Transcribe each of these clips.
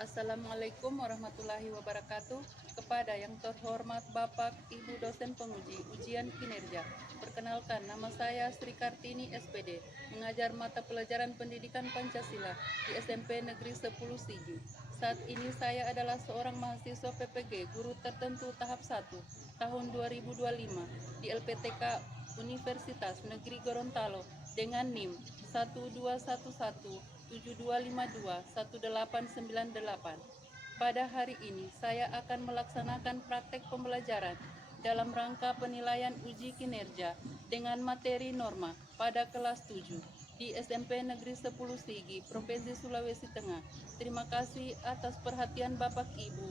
Assalamualaikum warahmatullahi wabarakatuh. Kepada yang terhormat Bapak, Ibu dosen penguji ujian kinerja. Perkenalkan, nama saya Sri Kartini SPD, mengajar mata pelajaran pendidikan Pancasila di SMP Negeri 10 Sigi. Saat ini saya adalah seorang mahasiswa PPG Guru Tertentu tahap 1 tahun 2025 di LPTK Universitas Negeri Gorontalo dengan NIM 1211721898. Pada hari ini saya akan melaksanakan praktek pembelajaran dalam rangka penilaian uji kinerja dengan materi norma pada kelas 7 di SMP Negeri 10 Sigi, Provinsi Sulawesi Tengah. Terima kasih atas perhatian Bapak Ibu.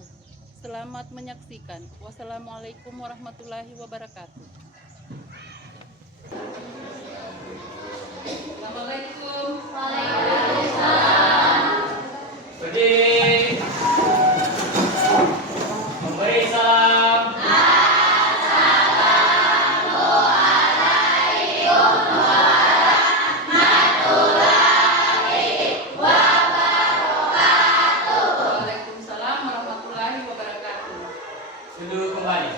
Selamat menyaksikan. Wassalamualaikum warahmatullahi wabarakatuh. Assalamualaikum. Berdiri. Memberi salam. Waalaikumsalam warahmatullahi wabarakatuh. Duduk kembali.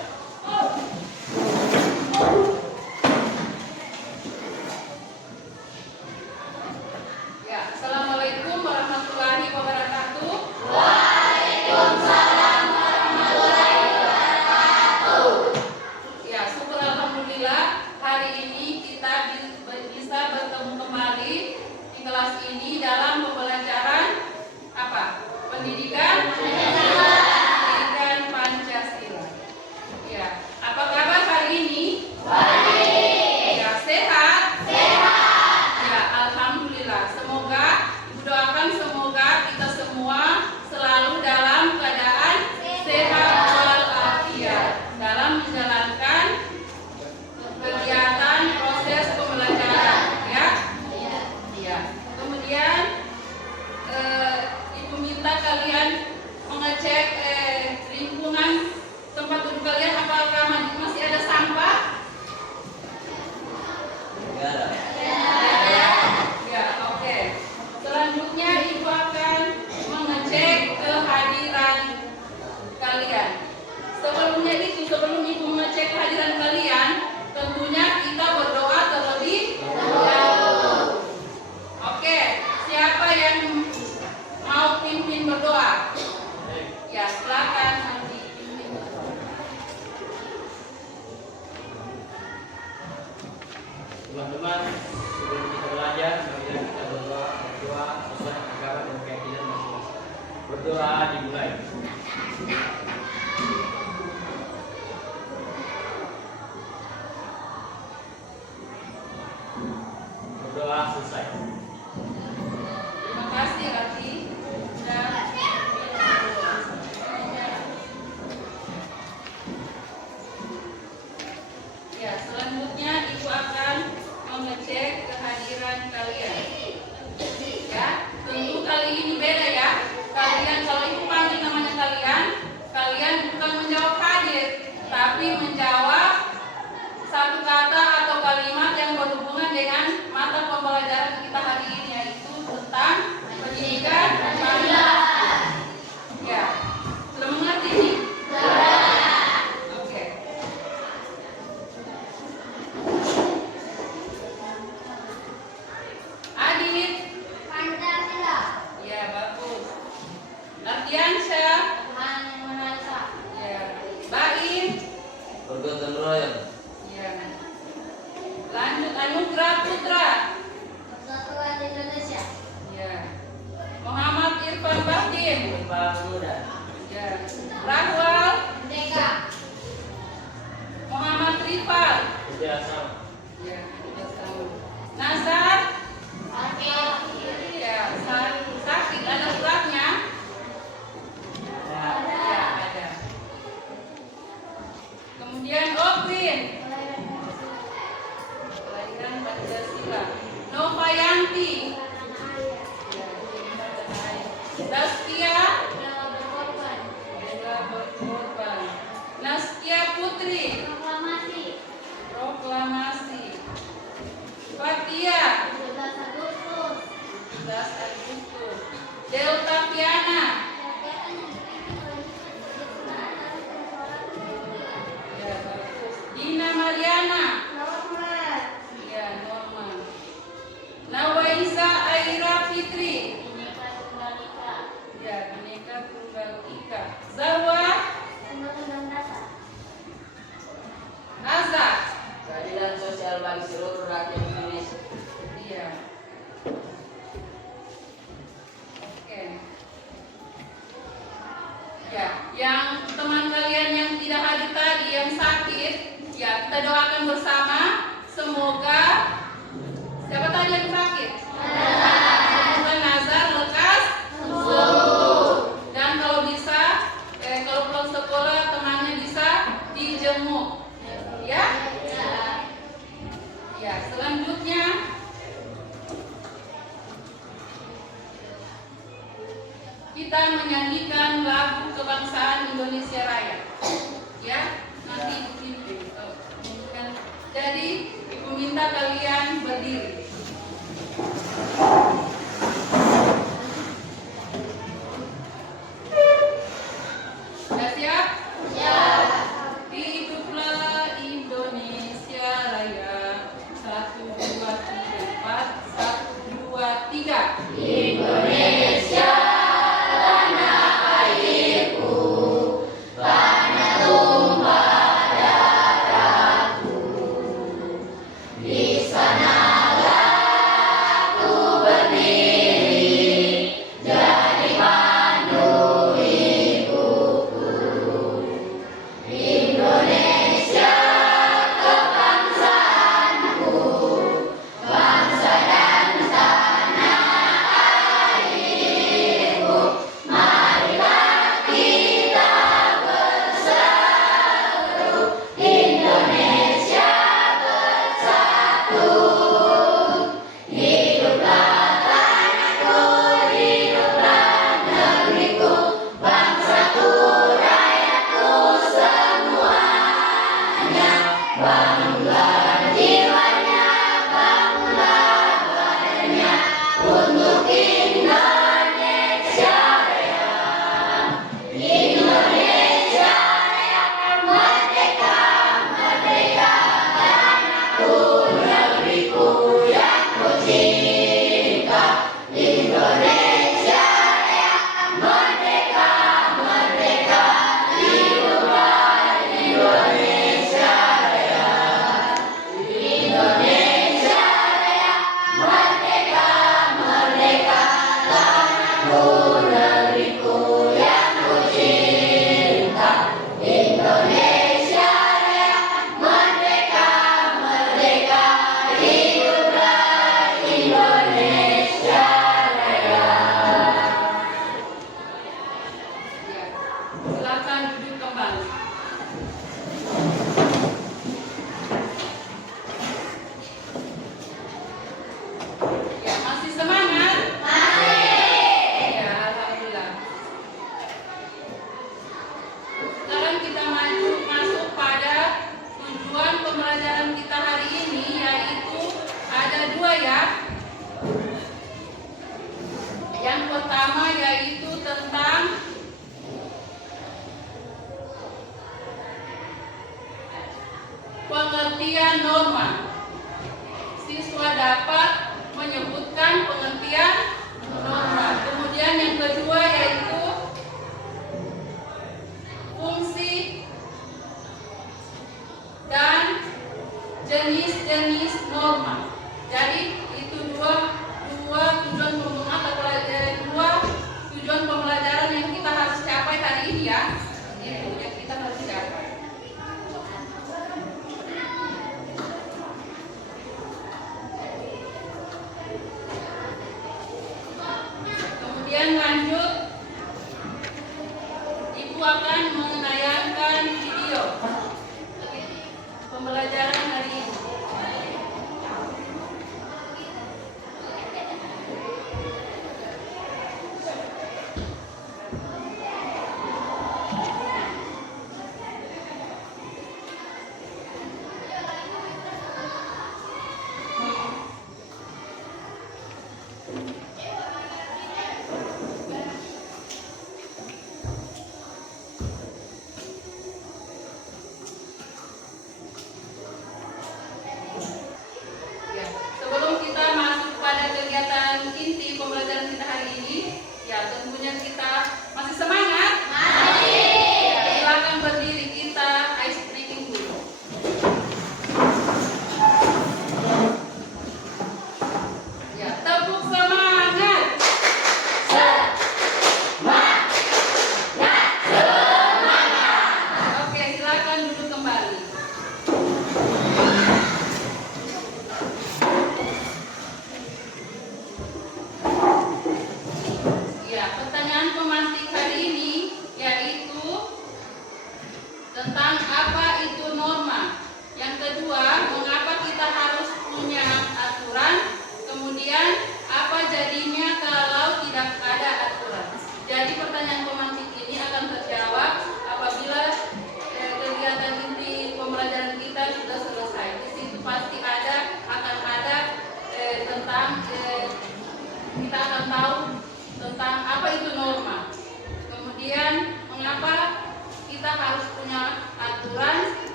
Ya, Assalamualaikum warahmatullahi wabarakatuh. Ya, syukur alhamdulillah hari ini kita bisa bertemu kembali di kelas ini dalam pembelajaran apa? Pendidikan Pancasila. Ya, apa kabar hari ini? Ya, sehat? Ya, alhamdulillah. Semoga Ibu doakan semoga kita semua selalu dalam keadaan sehat walafiat dalam menjalankan kegiatan proses pembelajaran, ya. Iya. Kemudian Ibu minta kalian mengecek lingkungan tempat duduk kalian apakah masih ada sampah? Ya, oke. Selanjutnya Ibu akan mengecek kehadiran kalian. Sebelum Ibu mengecek kehadiran kalian, tentunya kita berdoa terlebih dahulu. Oke, siapa yang mau pimpin berdoa? Ya, silakan nanti pimpin. Teman-teman, sebelum kita belajar, marilah kita berdoa sesuai agama dan keyakinan masing-masing. Berdoa dimulai. Berdoa selesai. Terima kasih Rati. Ya, selanjutnya Ibu akan mengecek kehadiran kalian. Ya, tentu kali ini beda ya. Kalian kalau Ibu panggil namanya kalian bukan menjawab hadir, tapi menjawab satu kata atau kalimat yang berhubungan dengan mata pembelajaran kita hari ini, yaitu tentang pendidikan Pancasila. Ya, sudah mengerti nih? Oke. Adit. Pancasila. Ya, bagus. Ardiansyah. Tuhan yang Maha Esa. Ya. Baim. Bergotong royong. Ya. Lanjut Anugrah Putra. Persatuan Indonesia. Ya. Muhammad Irfan Bahdim. Sumpah Pemuda. Ya. Rahwal. Merdeka. Muhammad Rifal. Kerjasama. Ya. Nazar. Sakit. Ya. Sakit ada suratnya? Ya, ada. Kemudian Okwin. Kelahiran Pancasila. Novayanti. Dastia. Bela berkorban. Bela berkorban. Nastia Putri. Proklamasi. Fatia. 17 Agustus. 17 Agustus. Delta Piana. Ya, yang teman kalian yang tidak hadir tadi yang sakit, ya kita doakan bersama. Semoga siapa tadi yang sakit? Semoga Nazar lekas sembuh. Dan kalau bisa, kalau pulang sekolah temannya bisa dijenguk. Ya? Ya, selanjutnya kita menyanyikan lagu kebangsaan Indonesia Raya. Ya, nanti Ibu pimpin. Jadi, Ibu minta kalian berdiri. Sudah siap? Siap. Hiduplah Indonesia Raya. 1, 2, 3, 4. 1, 2, 3. Indonesia. Pengertian norma. Siswa dapat menyebutkan pengertian norma. Kemudian yang kedua yaitu fungsi dan jenis-jenis norma. Jadi itu dua tujuan tujuan pembelajaran yang kita harus capai hari ini ya. Itu yang kita harus capai.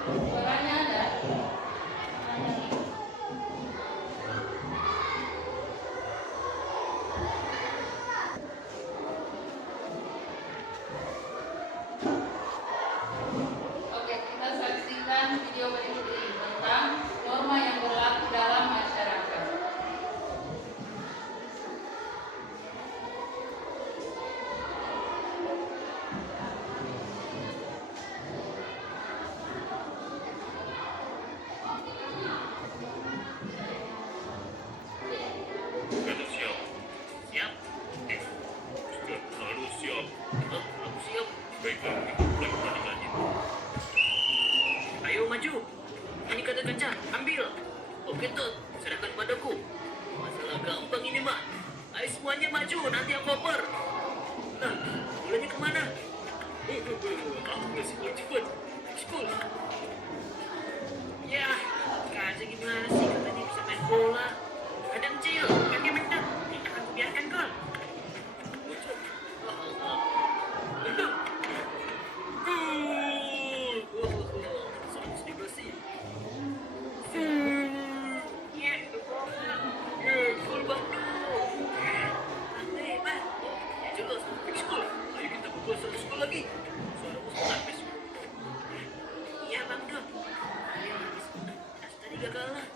Suaranya ada? Oke, kita saksikan video berikut ini tentang norma yang berlaku dalam masyarakat. Kata siap. Siap? Sudah selalu siap. Aku siap. Baiklah, mulai pertandingannya. Ayo maju. Ini kata kaca, ambil. Oke Tot, serahkan padaku. Masalah gampang ini mah. Ayo semuanya maju, nanti aku oper. Nah, bolanya kemana? Kamu masih cepat. School. Ya, kaca gimana sih katanya bisa main bola. Kadang kecil, pakai menang. Akan kubiarkan gol. Bentuk. Sangat bersih. Ya, gol Bandung. Aneh, Bang. Ya jelas, school. Ayo kita berbuat satu school lagi. Suara musuh habis. Iya, Bang Dok. Ayo, tadi gak kalah.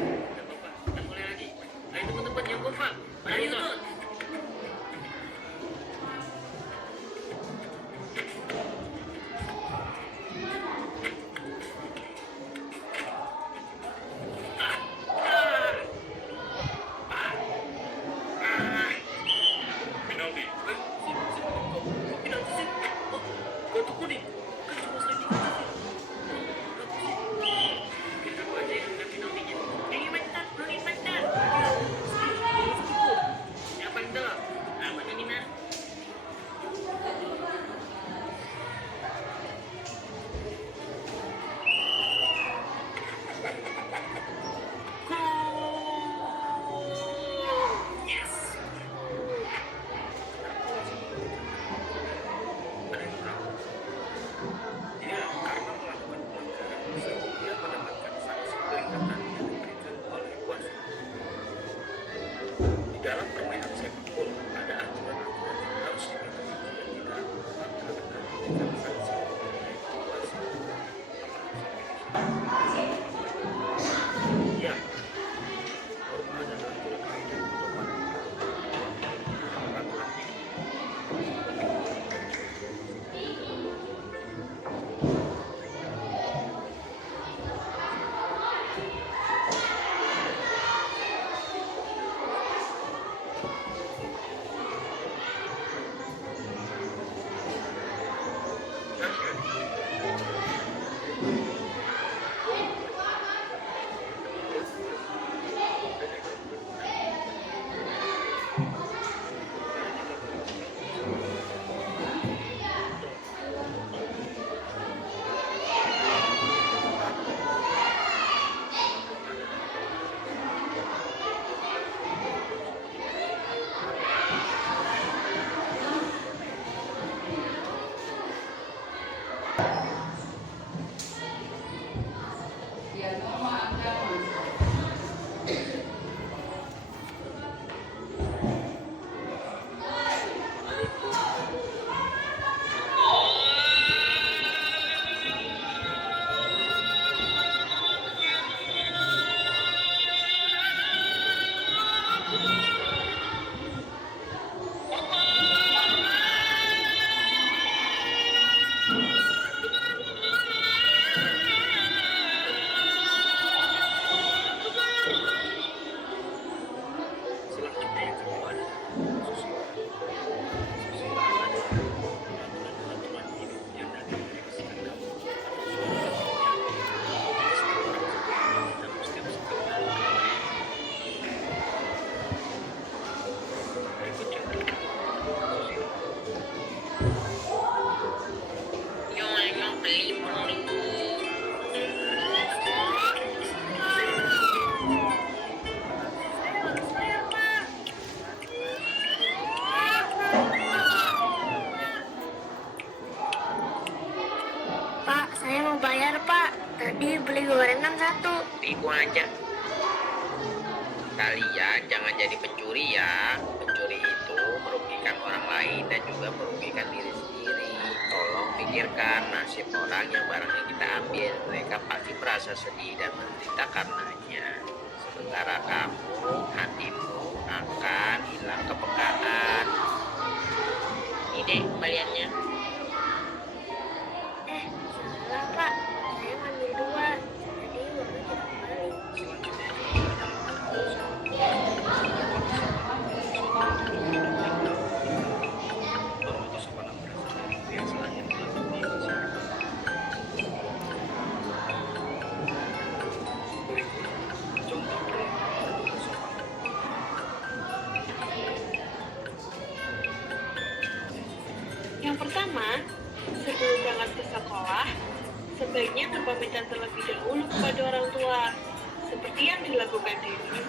Tidak apa-apa, kita mulai lagi. Ayo teman-teman yang kompak. Ayo, Tot. Penalti. Kok penalti sih? Oh, kartu kuning. Kan cuma sering dikasih. bayar, Pak. Tadi beli gorengan 1. Iku aja. Kalian jangan jadi pencuri ya. Pencuri itu merugikan orang lain dan juga merugikan diri sendiri. Tolong pikirkan nasib orang yang barangnya kita ambil. Mereka pasti merasa sedih dan menderita karenanya. Sementara kamu, hatimu akan hilang kepekaan. Ini deh kembaliannya. Salah, Pak. Saya ngambil 2. Jadi uangnya tidak kembali. Yang pertama, sebelum berangkat ke sekolah, sebaiknya berpamitan terlebih dahulu kepada orang tua, seperti yang dilakukan Dewi.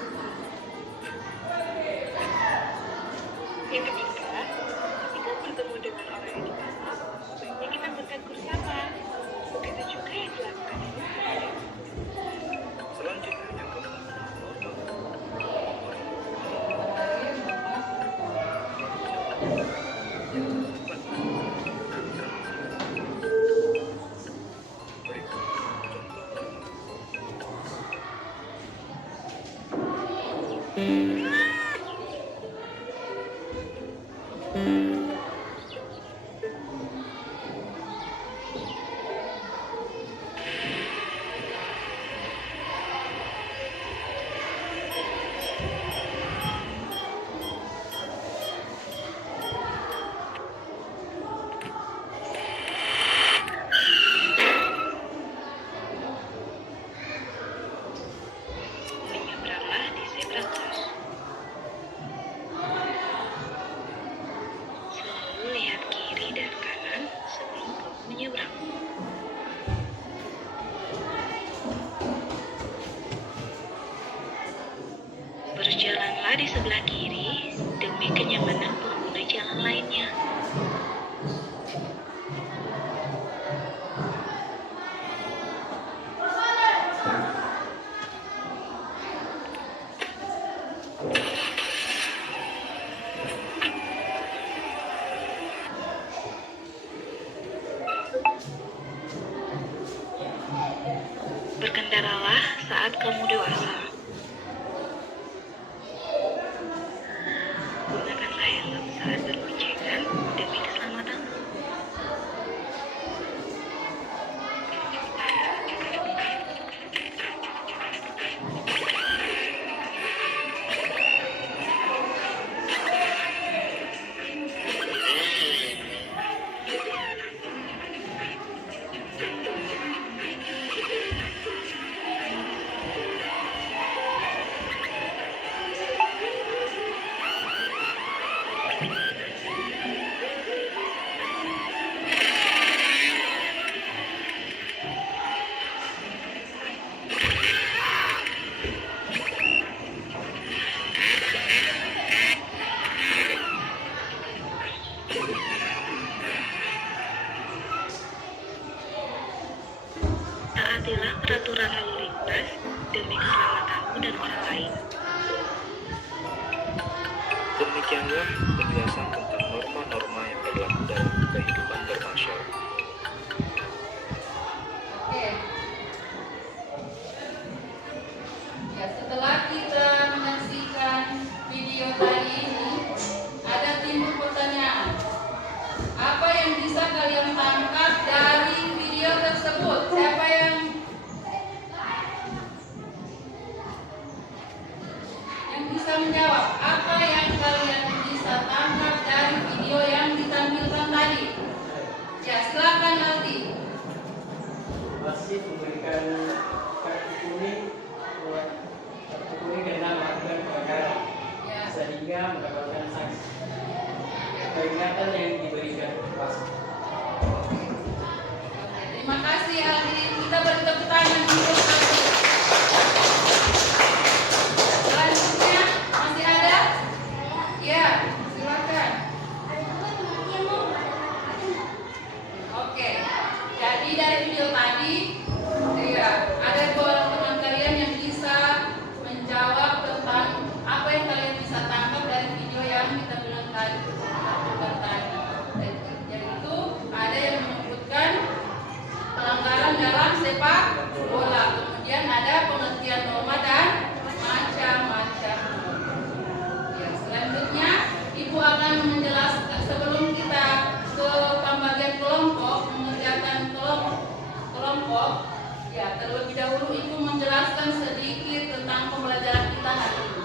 Yang ketiga, ketika bertemu dengan orang yang dikenal, sebaiknya kita bertegur sapa. Begitu juga yang dilakukan Dewi. Selanjutnya yang keempat, Menyeberanglah di zebra cross. Selalu lihat kiri dan kanan sebelum kamu menyeberang. Berjalanlah di sebelah kiri demi kenyamanan pengguna jalan lainnya. Berkendaralah saat kamu dewasa. Gunakanlah helm saat berboncengan demi keselamatanmu. Taatilah peraturan lalu lintas demi keselamatanmu dan orang lain. demikianlah penjelasan tentang norma-norma yang berlaku dalam kehidupan bermasyarakat. Oke. Ya, setelah kita menyaksikan video tadi ini, ada timbul pertanyaan. Apa yang bisa kalian tangkap dari video tersebut? Siapa yang bisa menjawab? Apa yang kalian bisa tangkap dari video yang ditampilkan tadi? Ya, silakan Aldi. Wasit memberikan kartu kuning karena melakukan pelanggaran Ya. sehingga mendapatkan sanksi. Peringatan yang diberikan wasit. Terima kasih Aldi. Kita beri tepuk tangan untuk Aldi. Selanjutnya masih ada? Ya, silakan. Oke. Jadi Jadi dari video tadi, ya, ada dua orang teman kalian yang bisa menjawab tentang apa yang kalian bisa tangkap dari video yang kita bilang tadi. Yaitu ada yang menyebutkan pelanggaran dalam sepak bola. Kemudian ada pengertian norma dan macam-macam. Ya, selanjutnya Ibu akan menjelaskan sebelum kita ke pembagian kelompok, mengerjakan kelompok. Ya, terlebih dahulu Ibu menjelaskan sedikit tentang pembelajaran kita hari ini.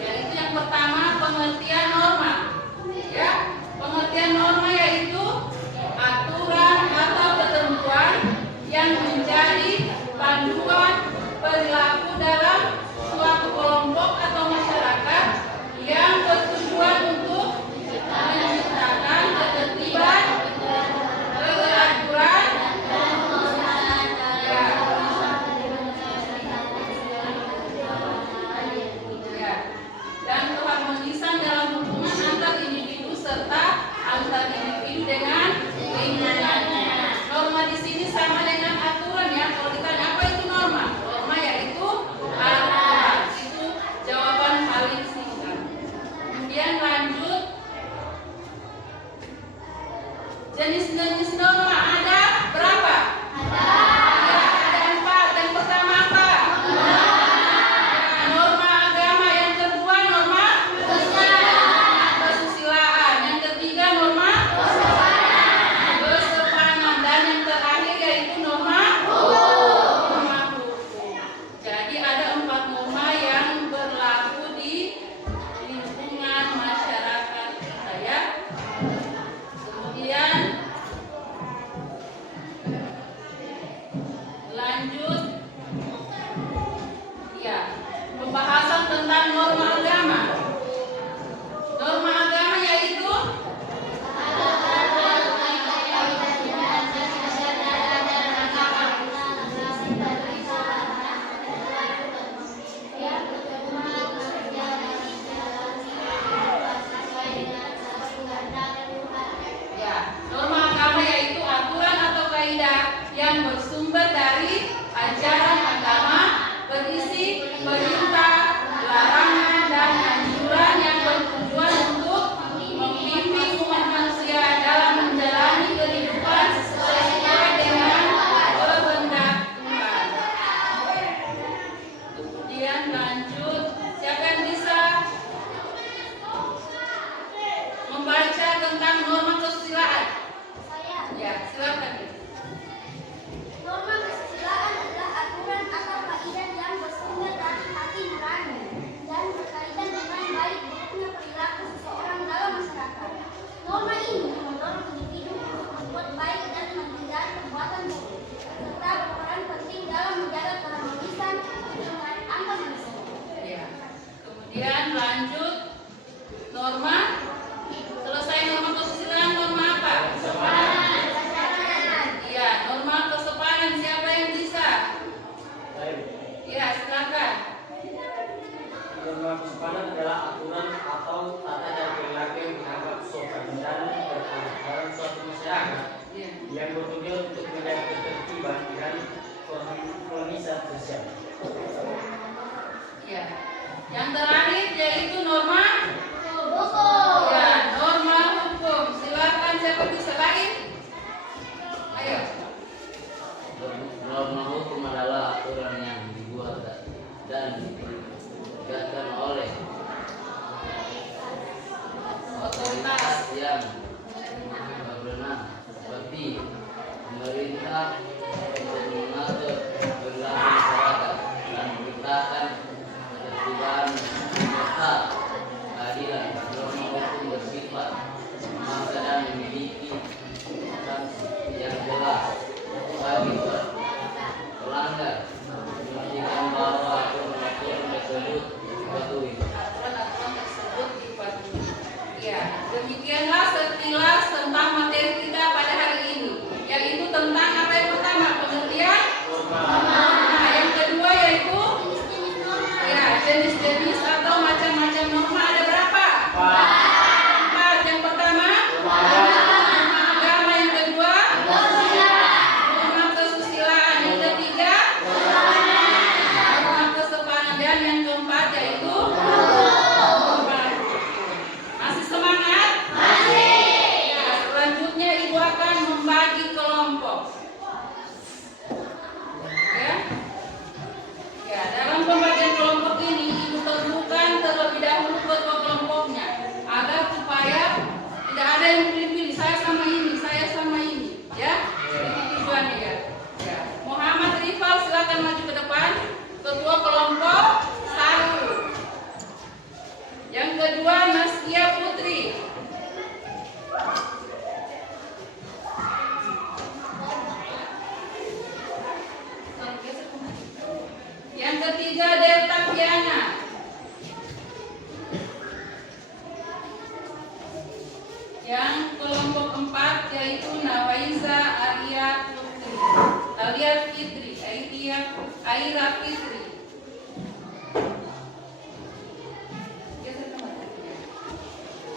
Yaitu yang pertama pengertian norma. Ya, pengertian norma yaitu aturan atau ketentuan yang menjadi panduan perilaku dalam suatu kelompok atau masyarakat yang bertujuan untuk menciptakan ketertiban, keteraturan, dan keharmonisan dalam hubungan antar individu serta antar individu dengan lingkungannya. Norma di sini sama dengan aturan ya. Kalau ditanya apa itu norma? Norma yaitu aturan. Itu jawaban paling singkat. Kemudian lanjut. Jenis-jenis norma ada berapa? Ada 4. Yang pertama apa? Norma agama. Yang kedua norma kesusilaan. Yang ketiga norma kesopanan. Dan yang terakhir yaitu norma hukum. Jadi ada 4 norma yang berlaku di lingkungan masyarakat kita ya. Kemudian lanjut ya, pembahasan tentang norma agama. Norma agama yaitu ya, norma agama yaitu aturan atau kaidah yang bersumber dari ajaran agama, berisi perintah, larangan, dan anjuran yang bertujuan untuk membimbing umat manusia dalam menjalani kehidupan sesuai dengan kehendak Tuhan. Kemudian lanjut, siapa yang bisa membaca tentang norma kesusilaan? Ya, silakan. Norma kesusilaan adalah aturan atau kaidah yang bersumber dari hati nurani dan berkaitan dengan baik buruknya perilaku seseorang dalam masyarakat. Norma ini mendorong individu untuk berbuat baik dan menghindari perbuatan buruk, serta berperan penting dalam menjaga keharmonisan lingkungan antar manusia. Ya. Kemudian lanjut norma. Selesai norma kesusilaan, norma apa? Iya, norma kesopanan. Siapa yang bisa? Iya, silakan. Norma kesopanan adalah aturan atau tata cara perilaku yang dianggap sopan dan berkenan dalam suatu masyarakat Iya. yang bertujuan untuk menjaga ketertiban dan keharmonisan sosial. Iya. Yang terakhir yaitu norma Hukum. ya, norma hukum. Silakan siapa bisa baik? Ayo. Norma hukum adalah aturan yang dibuat dan ditegakkan oleh Otoritas. yang berwenang seperti pemerintah untuk mengatur perilaku masyarakat dan menciptakan ketertiban serta keadilan. Norma hukum bersifat memaksa dan memiliki sanksi yang jelas bagi pelanggar, memastikan bahwa aturan tersebut dipatuhi. Aturan tersebut dipatuhi. Ya, demikianlah sekilas tentang materi kita pada hari ini, yaitu tentang apa yang pertama? Alia Fitri, Aira Fitri.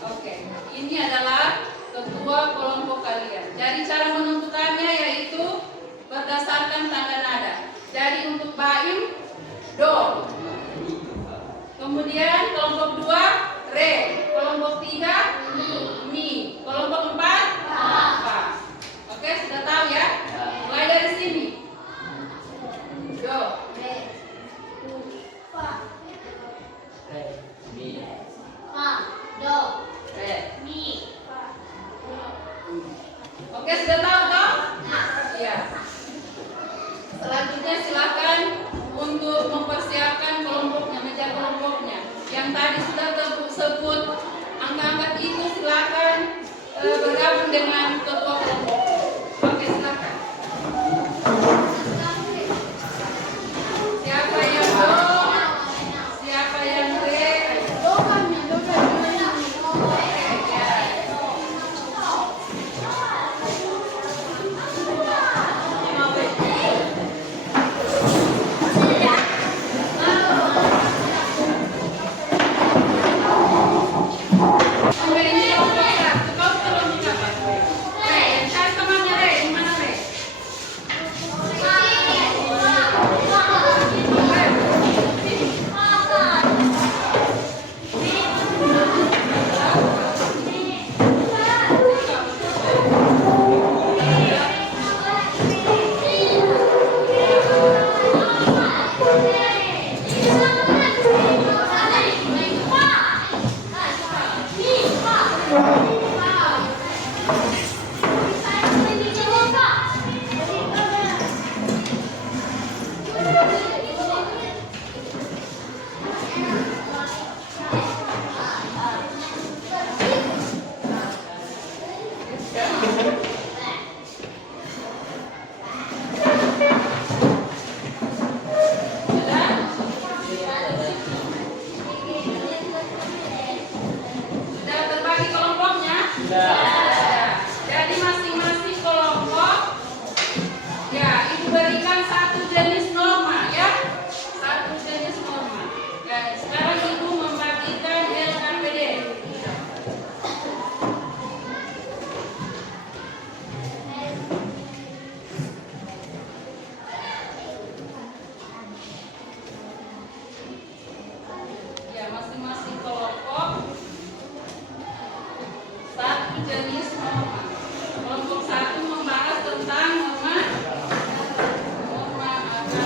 Oke, ini adalah ketua kelompok kalian. Jadi cara menentukannya yaitu berdasarkan tanda nada. Jadi untuk Baim, do. Kemudian kelompok 2, re. Kelompok 3, mi. Kelompok 4, fa. Oke, sudah tahu ya? Mulai dari sini. Do, re, fa, Mi. fa, do, re. mi, fa, do. Oke, sudah tahu toh? Iya. Selanjutnya silakan untuk mempersiapkan kelompoknya, meja kelompoknya. Yang tadi sudah tersebut angka-angka itu silakan bergabung dengan ketua kelompok. Oke, silakan. Siapa yang do? Siapa yang re? Do kami, do kami. Oke, ini kelompok satu. Kau kelompok apa? Re, yang cari temannya re, yang mana re? Sudah terbagi kelompoknya? Sudah. Jadi masing-masing kelompok ya ibu berikan satu jenis norma ya. Satu jenis norma. Dan sekarang ibu membagikan LKPD. Ya, masing-masing kelompok satu jenis norma. Kelompok 1 membahas tentang norma agama.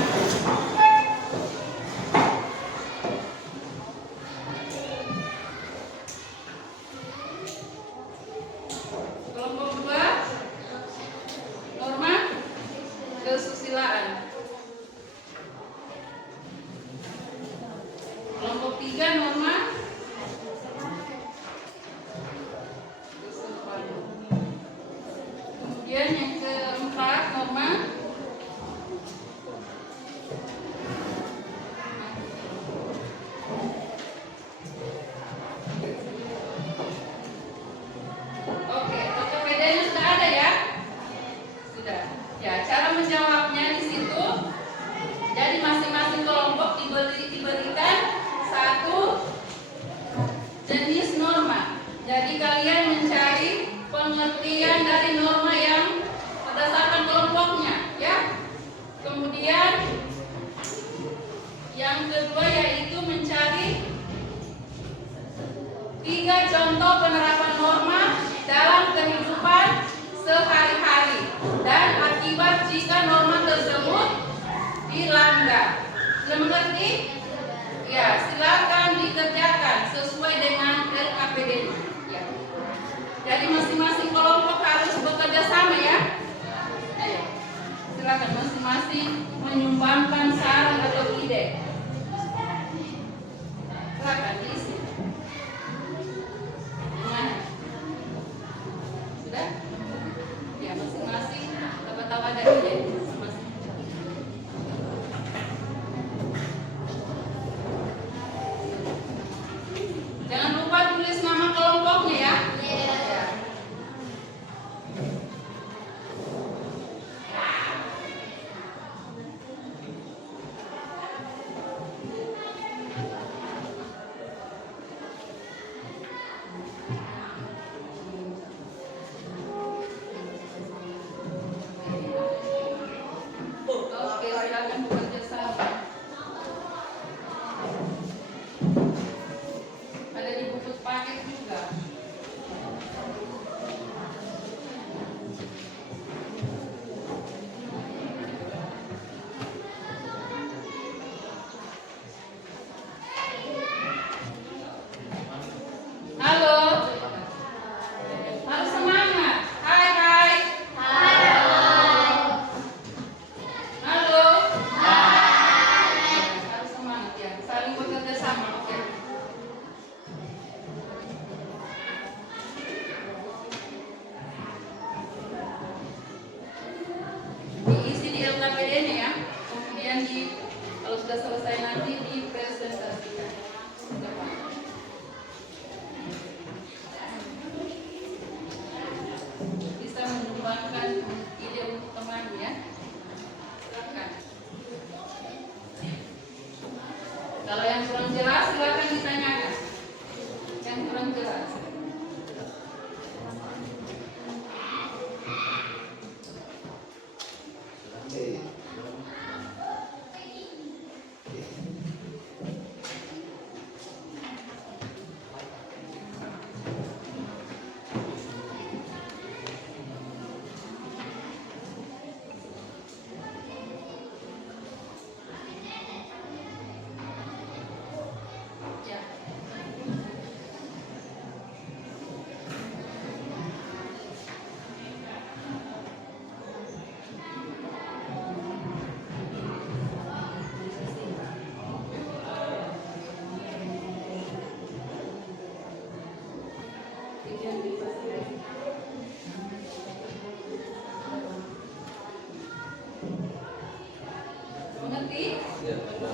Kelompok 2 norma kesusilaan. Kelompok 3 norma kesopanan. Kemudian yang keempat norma oke, LKPD-nya sudah ada ya? Sudah. Ya, cara menjawabnya di situ. Jadi masing-masing kelompok diberikan satu jenis norma. Jadi kalian mencari pengertian dari norma yang berdasarkan kelompoknya, ya. Kemudian yang kedua yaitu mencari 3 contoh penerapan norma dalam kehidupan sehari-hari dan akibat jika norma tersebut dilanggar. Sudah mengerti? Ya, silakan dikerjakan sesuai dengan LKPD-nya. Ya. Jadi masing-masing kelompok harus bekerja sama ya. Ayo, silakan masing-masing menyumbangkan saran atau ide. Silakan diisi. Gimana? Sudah? Ya, masing-masing tahu ada ide. Masing-masing. Jangan lupa tulis nama kelompoknya ya. Ya. idenya ya. Kemudian kalau sudah selesai nanti dipresentasikan. Depan. Bisa mengembangkan ide untuk teman ya. Silakan. Kalau yang kurang jelas silakan ditanyakan. Yang kurang jelas. Ya. Mengerti? Ya, sudah.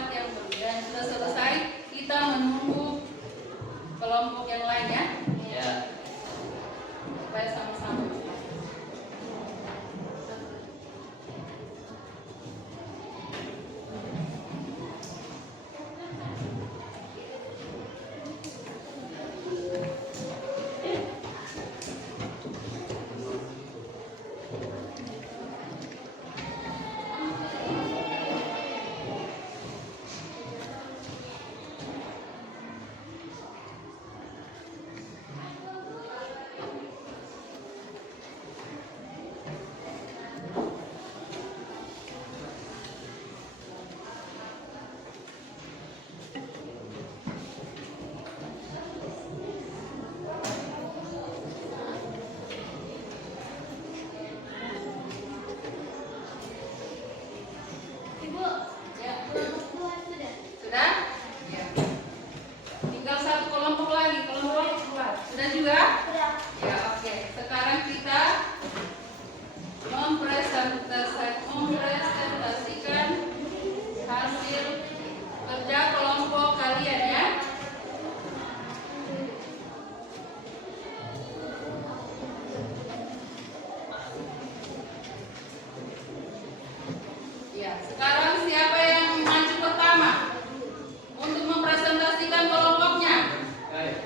tempat yang berbeda. Sudah selesai, kita menunggu kelompok yang lain ya. Ya. Supaya sama-sama. Ibu, Ya. kelompok 2 sudah. Sudah? Ya. Tinggal satu kelompok lagi, kelompok 2. Sudah juga? Sudah. Ya, oke. Sekarang kita mempresentasikan hasil kerja kelompok kalian ya. Ya, sekarang siapa yang maju pertama untuk mempresentasikan kelompoknya? Baik.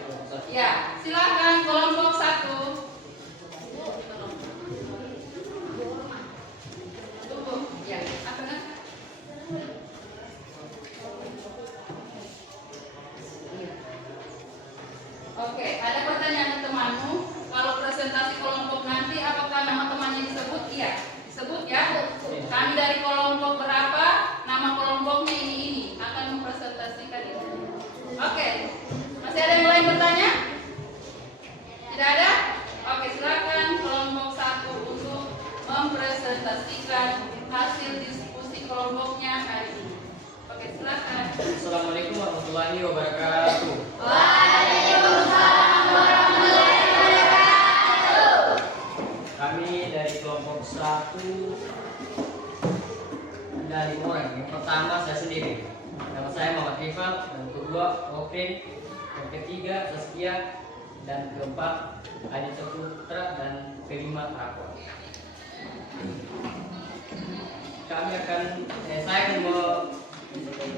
Ya, silakan kelompok 1. Tunggu. Ya, apa nak? Iya. Oke, ada pertanyaan temanmu. Kalau presentasi kelompok nanti, apakah nama temannya disebut? Iya, disebut ya. Kami dari kelompok berapa? Nama kelompoknya ini akan mempresentasikan itu. Oke, masih ada yang lain bertanya? Tidak ada? Oke, silakan kelompok 1 untuk mempresentasikan hasil diskusi kelompoknya hari ini. Oke, silakan. Assalamualaikum warahmatullahi wabarakatuh. Kami dari kelompok 1 ada 5 orang. Yang pertama saya sendiri. Nama saya Muhammad Rifal. Yang kedua Open. Yang ketiga Saskia. Dan keempat Adi Putra. Dan kelima Rakwa. Saya akan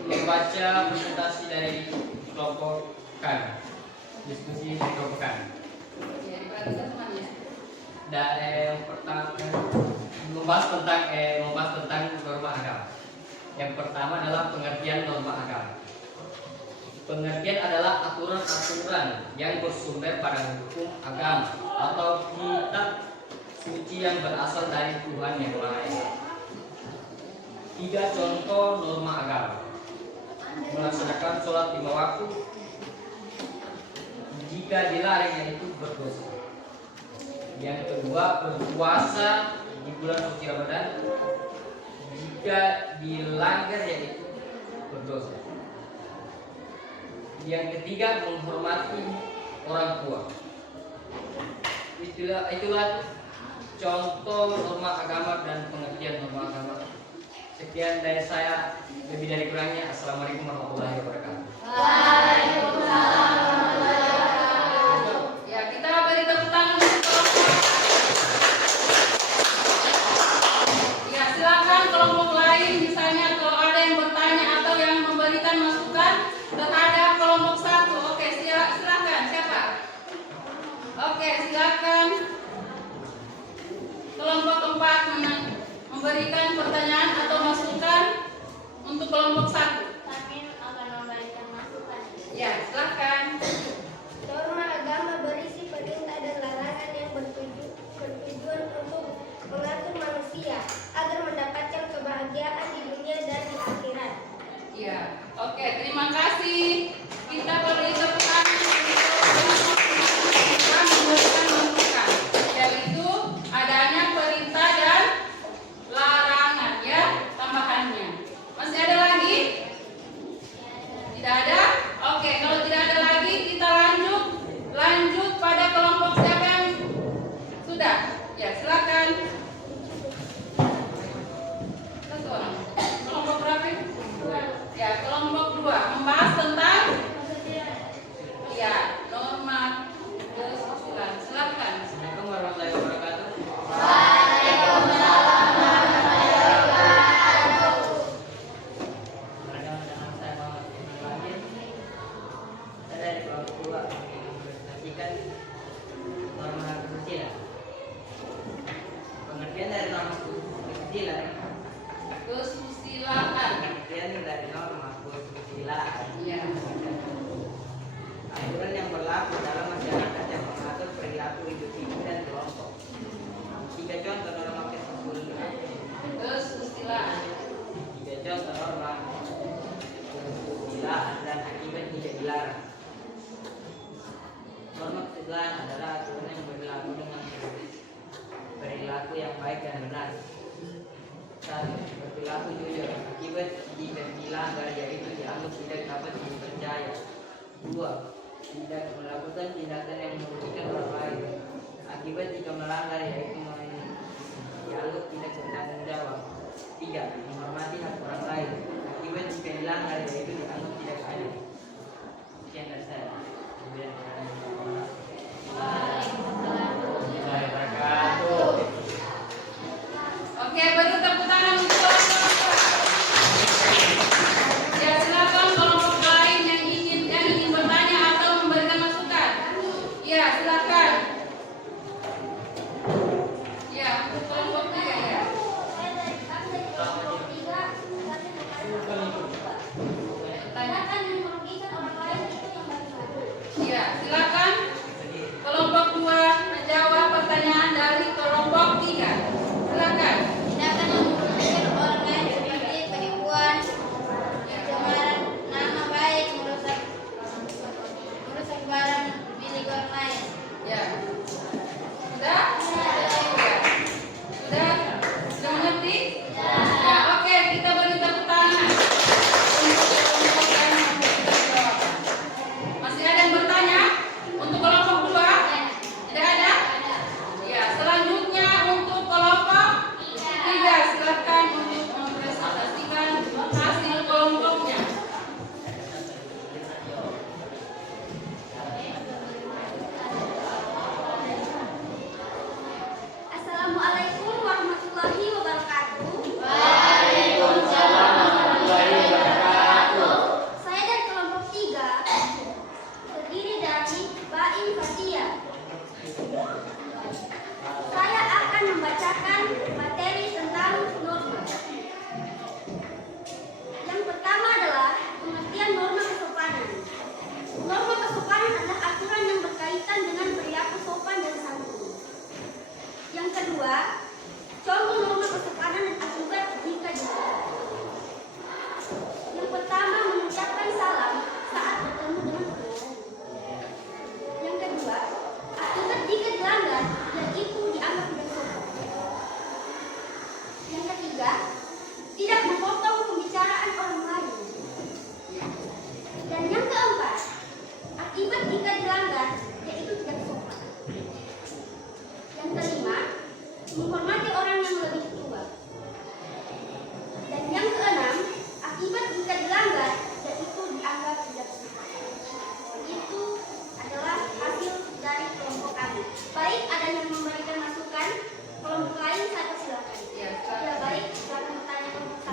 membaca presentasi dari kelompok kami. Diskusi di kelompok kami. Ya, diperhatikan temannya. Dan yang pertama membahas tentang norma agama. Yang pertama adalah pengertian norma agama. Pengertian adalah aturan-aturan yang bersumber pada hukum agama atau kitab suci yang berasal dari Tuhan Yang Maha Esa. 3 contoh norma agama: melaksanakan sholat 5 waktu, jika dilarang yaitu berdosa. Yang kedua, berpuasa di bulan suci Ramadan, jika dilanggar yaitu berdosa. Yang ketiga, menghormati orang tua. Itulah contoh norma agama dan pengertian norma agama. Sekian dari saya, lebih dari kurangnya. Assalamualaikum warahmatullahi wabarakatuh. Ya, kita beri tepuk tangan untuk kelompok. Ya, silakan kelompok lain, misalnya kalau ada yang bertanya atau yang memberikan masukan terhadap kelompok 1. Oke, silakan. Siapa? Oke, silakan. Kelompok 4 memberikan pertanyaan atau masukan untuk kelompok 1. Kami akan memberikan masukan. Ya, silakan. Norma agama berisi perintah dan larangan yang bertujuan untuk mengatur manusia agar mendapatkan kebahagiaan di dunia dan di akhirat. Ya, oke, terima kasih. Kita beri tepuk tangan untuk kita memberikan masukan, yaitu adanya perintah dan larangan ya, tambahannya. Masih ada lagi? Tidak ada? Oke, kalau tidak ada lagi kita lanjut pada kelompok siapa yang sudah? Ya, silakan. Satu orang. Kelompok berapa? Ya, kelompok contoh norma kesusilaan dan akibat tidak dilarang. Norma kesusilaan adalah aturan yang berlaku dengan perilaku yang baik dan benar. 1. Berperilaku jujur. Akibat jika dilanggar yaitu dianggap tidak dapat dipercaya. 2. Tidak melakukan tindakan yang merugikan orang lain. Akibat jika melanggar yaitu dianggap tidak bertanggung jawab. 3. Menghormati hak orang lain. Akibat jika dilanggar yaitu dianggap tidak adil. Sekian dari saya. Oke, beri tepuk tangan untuk kelompok. Ya, silakan kelompok lain yang ingin bertanya atau memberikan masukan. Ya, silakan. Ya, untuk kelompok 3 ya. Saya dari kelompok 3, tindakan yang merugikan orang lain itu yang bagaimana? Ya, silakan kelompok 2 menjawab pertanyaan dari kelompok 3. Silakan. Tindakan yang merugikan orang lain seperti penipuan, pencemaran nama baik, merusak barang milik orang lain. Ya. Sudah? Sudah? Sudah mengerti? Ya, oke, kita beri tepuk tangan untuk kelompok yang memberikan jawaban. Masih ada yang bertanya? Untuk kelompok 2? Tidak ada? Ya, selanjutnya untuk kelompok 3, silakan untuk mempresentasikan hasil kelompoknya. Assalamualaikum warahmatullahi wabarakatuh. Saya dari kelompok 3, terdiri dari Baim Fatia. Saya akan membacakan materi tentang norma. Yang pertama adalah pengertian norma kesopanan. Norma kesopanan adalah aturan yang berkaitan dengan perilaku sopan dan santun. Yang kedua, contoh norma kesopanan dan akibat jika dilanggar. Yang pertama, mengucapkan salam saat bertemu dengan orang lain. Yang kedua, akibat jika dilanggar yaitu dianggap tidak sopan. Yang ketiga, tidak memotong pembicaraan orang lain. Dan yang keempat, akibat jika dilanggar yaitu tidak sopan. Yang kelima, menghormati orang yang lebih tua. Dan yang keenam, akibat jika dilanggar yaitu dianggap tidak sopan. Itu adalah hasil dari kelompok kami. Baik, ada yang memberikan masukan, kelompok lain saya persilakan. Ya, Ya baik, silakan bertanya kelompok 1.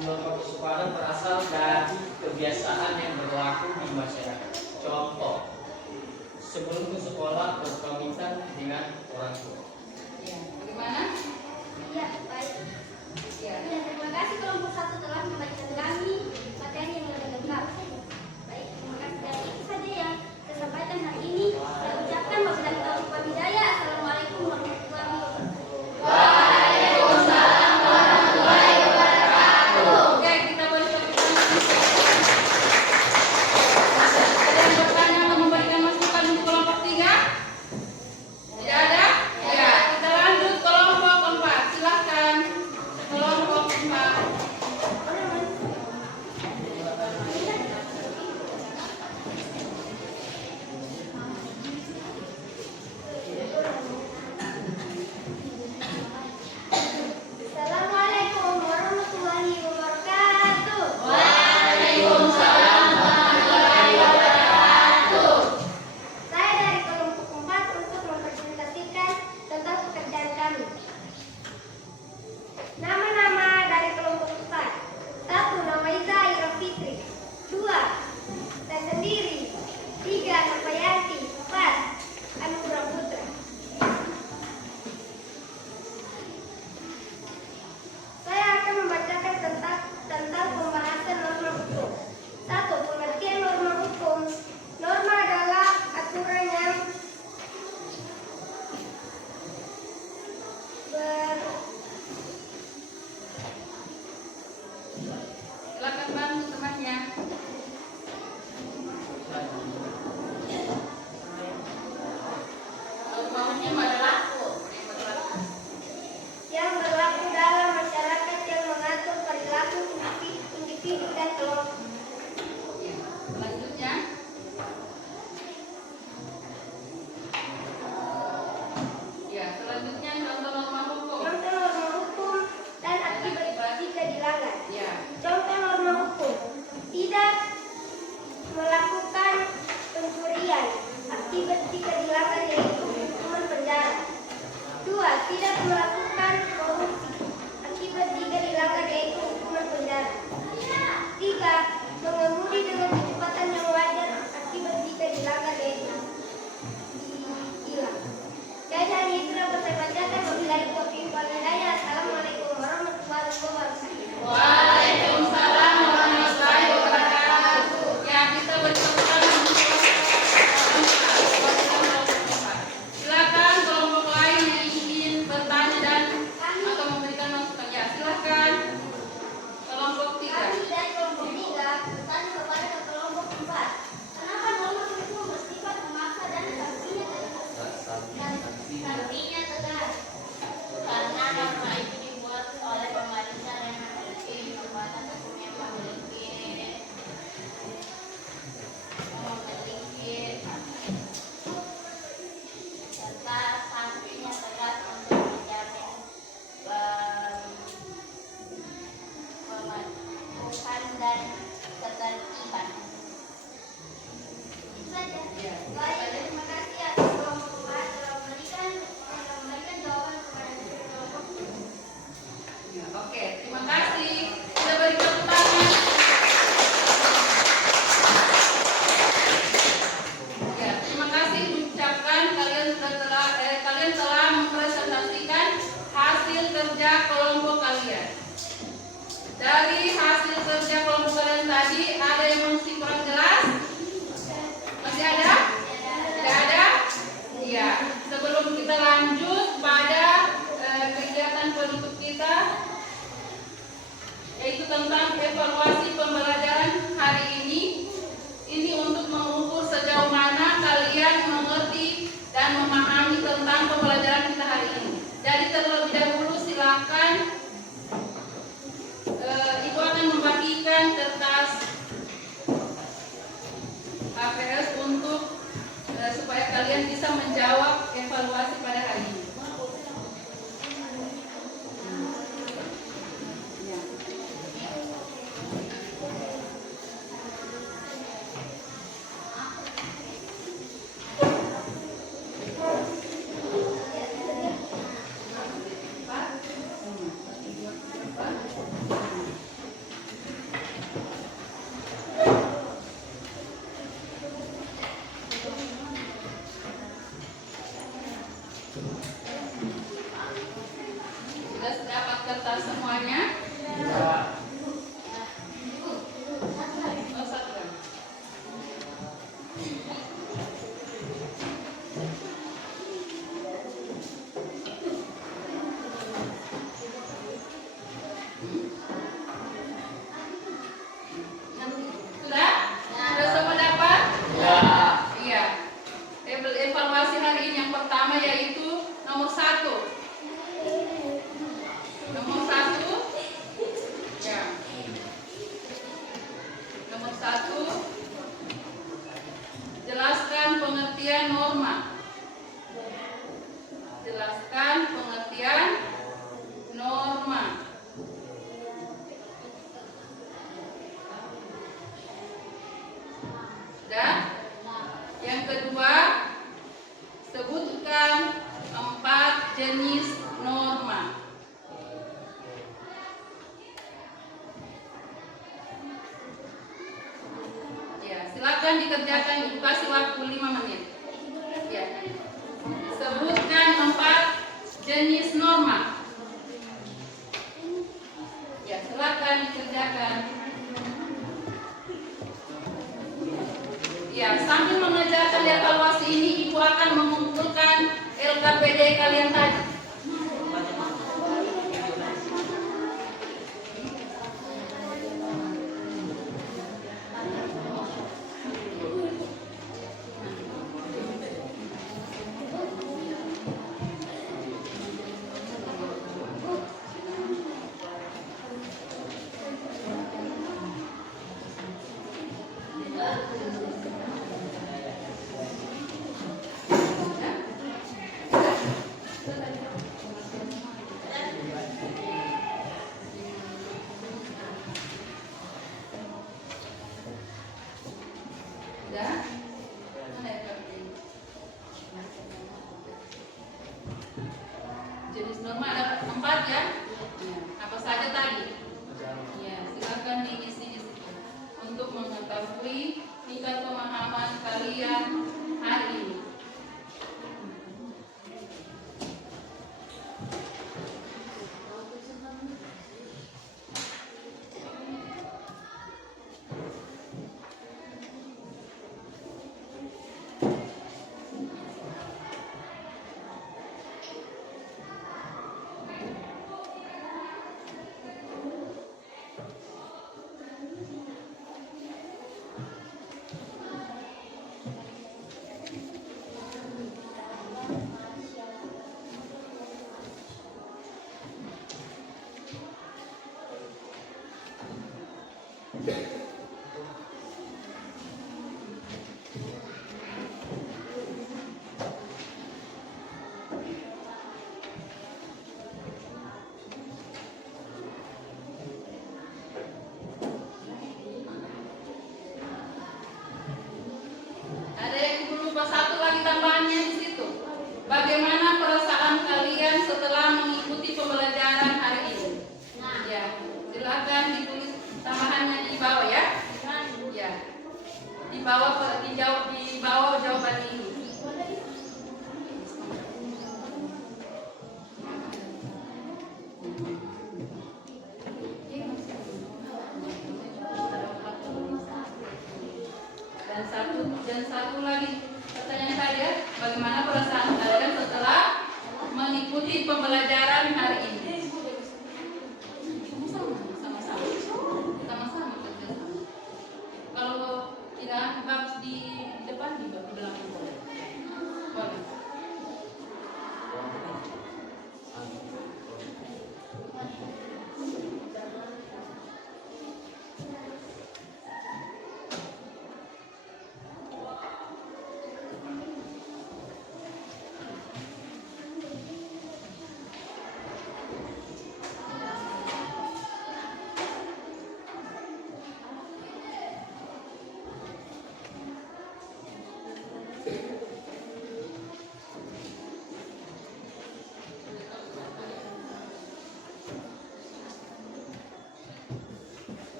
Norma kesopanan berasal dari kebiasaan yang berlaku di masyarakat. Contoh, sebelum ke sekolah berpamitan dengan orang tua. Ya, bagaimana? Ya, baik. Ya. Ya, terima kasih kelompok 1 telah memberikan kami materi yang lebih lengkap. Baik, terima kasih. Dan itu saja yang saya sampaikan hari ini. Saya ucapkan wabillahi taufiq wal hidayah. Assalamualaikum warahmatullahi wabarakatuh. Oke, kita beri tepuk tangan. Ada yang bertanya atau memberikan masukan untuk kelompok 3? Tidak ada? Ya, kita lanjut kelompok 4. Silakan. Kelompok 4. dan ketertiban. Itu saja. Ya, Baik, terima kasih atas kelompok telah memberikan jawaban kepada kelompok. Ya, oke, terima kasih. Kita beri tepuk tangan. Ya, terima kasih ucapkan kalian telah mempresentasikan hasil kerja kelompok kalian. Dari hasil kerja kelompok kalian tadi, ada yang masih kurang jelas? Masih ada? Tidak ada? Iya. Sebelum kita lanjut pada kegiatan penutup kita, yaitu tentang evaluasi pembelajaran hari ini untuk mengukur sejauh mana kalian mengerti dan memahami tentang pembelajaran kita hari ini. Jadi terlebih dahulu silakan Ibu akan membagikan kertas HPS untuk supaya kalian bisa menjawab evaluasi pada hari ini. Sudah dapat kertas semuanya? Oh, satu kan? Sudah? Sudah semua dapat? Iya. Evaluasi hari ini yang pertama yaitu nomor 1. Nomor 1. Ya. Nomor 1. Jelaskan pengertian norma. Jelaskan pengertian norma. Sudah? Yang kedua, sebutkan 4 jenis norma. Ya, silakan dikerjakan, dikasih waktu 5 menit. Ya. Sebutkan 4 jenis norma. Ya, silakan dikerjakan. Ya, sambil mengerjakan evaluasi ini, Ibu akan mengumpulkan LKPD kalian tadi. Sudah? Mana LKPD? Jenis norma ada 4 ya? Apa saja tadi? Ya, silakan diisi di situ untuk mengetahui tingkat pemahaman kalian hari ini. Dan satu lagi pertanyaan saya, bagaimana perasaan kalian setelah mengikuti pembelajaran hari ini? Sama-sama kerjasama. Kalau tidak bab di depan di bab belakang boleh. Boleh.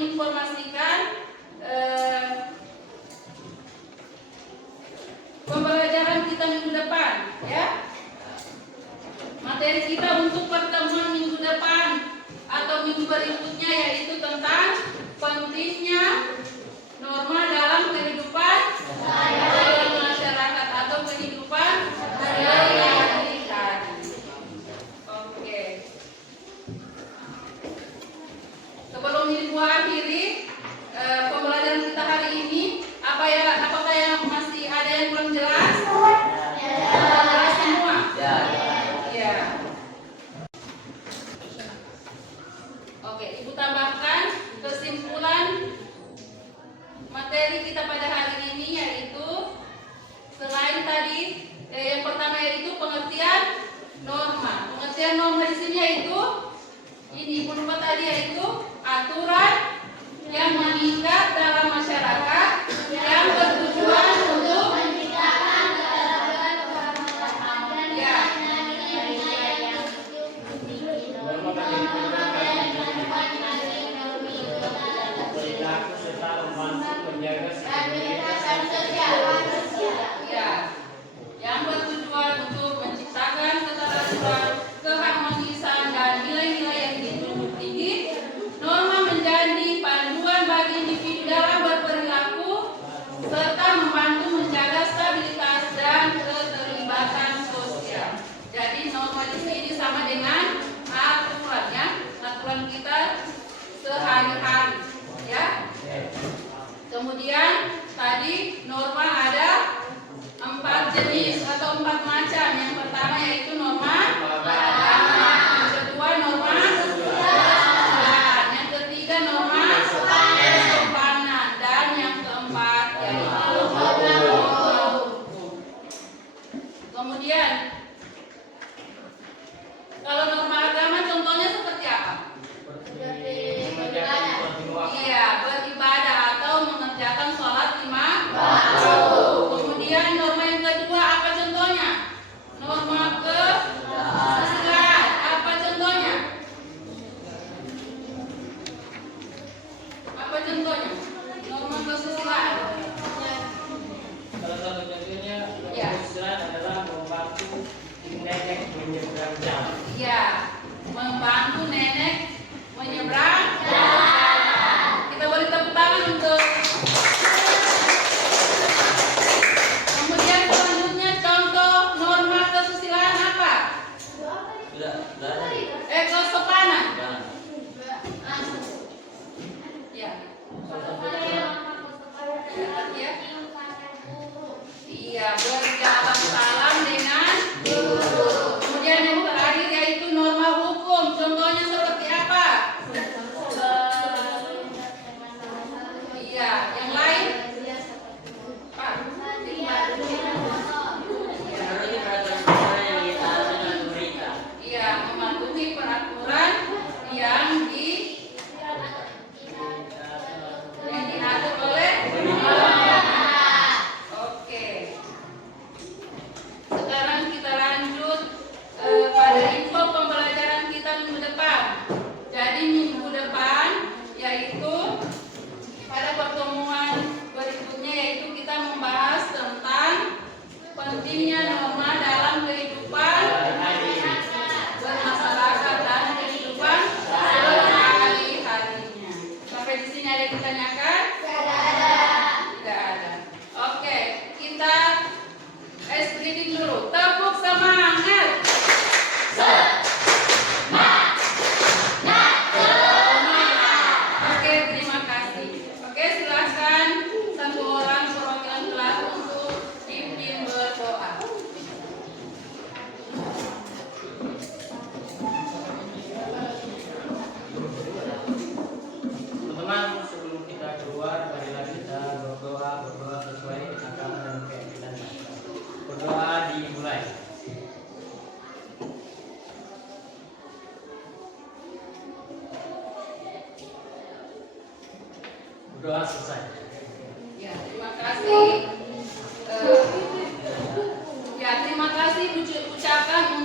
menginformasikan pembelajaran kita minggu depan, ya. Materi kita untuk pertemuan minggu depan atau minggu berikutnya yaitu tentang pentingnya norma dalam kehidupan masyarakat atau kehidupan sehari-hari. Oke. Sebelum ibu akhiri pembelajaran kita hari ini, apakah yang masih ada yang belum jelas? Jelas semua? Ya. Oke, ibu tambahkan kesimpulan materi kita pada hari ini yaitu selain tadi yang pertama yaitu pengertian norma. Pengertian norma di sini yaitu ini ibu lupa tadi yaitu aturan yang mengikat dalam masyarakat yang bertujuan untuk perilaku serta membantu menjaga yang bertujuan untuk menciptakan keteraturan, keharmonisan, dan nilai-nilai yang dijunjung tinggi. Norma menjadi panduan bagi individu dalam berperilaku serta membantu menjaga stabilitas dan keterlibatan sosial. Jadi norma di sini sama dengan aturan, ya, aturan kita sehari-hari, ya. Kemudian tadi norma ada 4 jenis atau 4 macam. Yang pertama yaitu norma agama, yang kedua norma kesusilaan, yang ketiga norma kesopanan, dan yang keempat yaitu norma hukum. Kemudian kalau norma agama contohnya seperti apa? Iya, beribadah atau mengerjakan sholat 5 waktu. Kemudian norma yang kedua apa contohnya? Norma kesusilaan. Apa contohnya? Apa contohnya? Norma kesusilaan. Salah satu contohnya Ya. kesusilaan adalah membantu nenek menyeberang jalan. Iya, membantu nenek menyeberang jalan. Kita beri tepuk tangan untuk. Kemudian selanjutnya contoh norma kesusilaan apa? Kesopanan. Ya. Iya, berjalan salam dengan guru. Kemudian yang terakhir yaitu norma hukum. Contohnya seperti apa? Iya, yang lain? Pak. Iya, mematuhi peraturan yang diatur oleh. Oke. Sekarang kita lanjut pada info pembelajaran kita minggu depan. Jadi minggu depan yaitu pada pertemuan berikutnya yaitu kita membahas tentang pentingnya norma dalam kehidupan bermasyarakat dan kehidupan sehari-harinya. Sampai di sini ada yang ditanyakan? Tidak ada. Oke, kita ice breathing dulu. Tepuk semangat. Oke, terima kasih. Oke, silakan satu orang perwakilan kelas untuk pimpin berdoa. Teman-teman, sebelum kita keluar, mari kita berdoa sesuai agama dan keyakinan. Berdoa dimulai. Berdoa selesai. Ya, terima kasih. Terima kasih ucapkan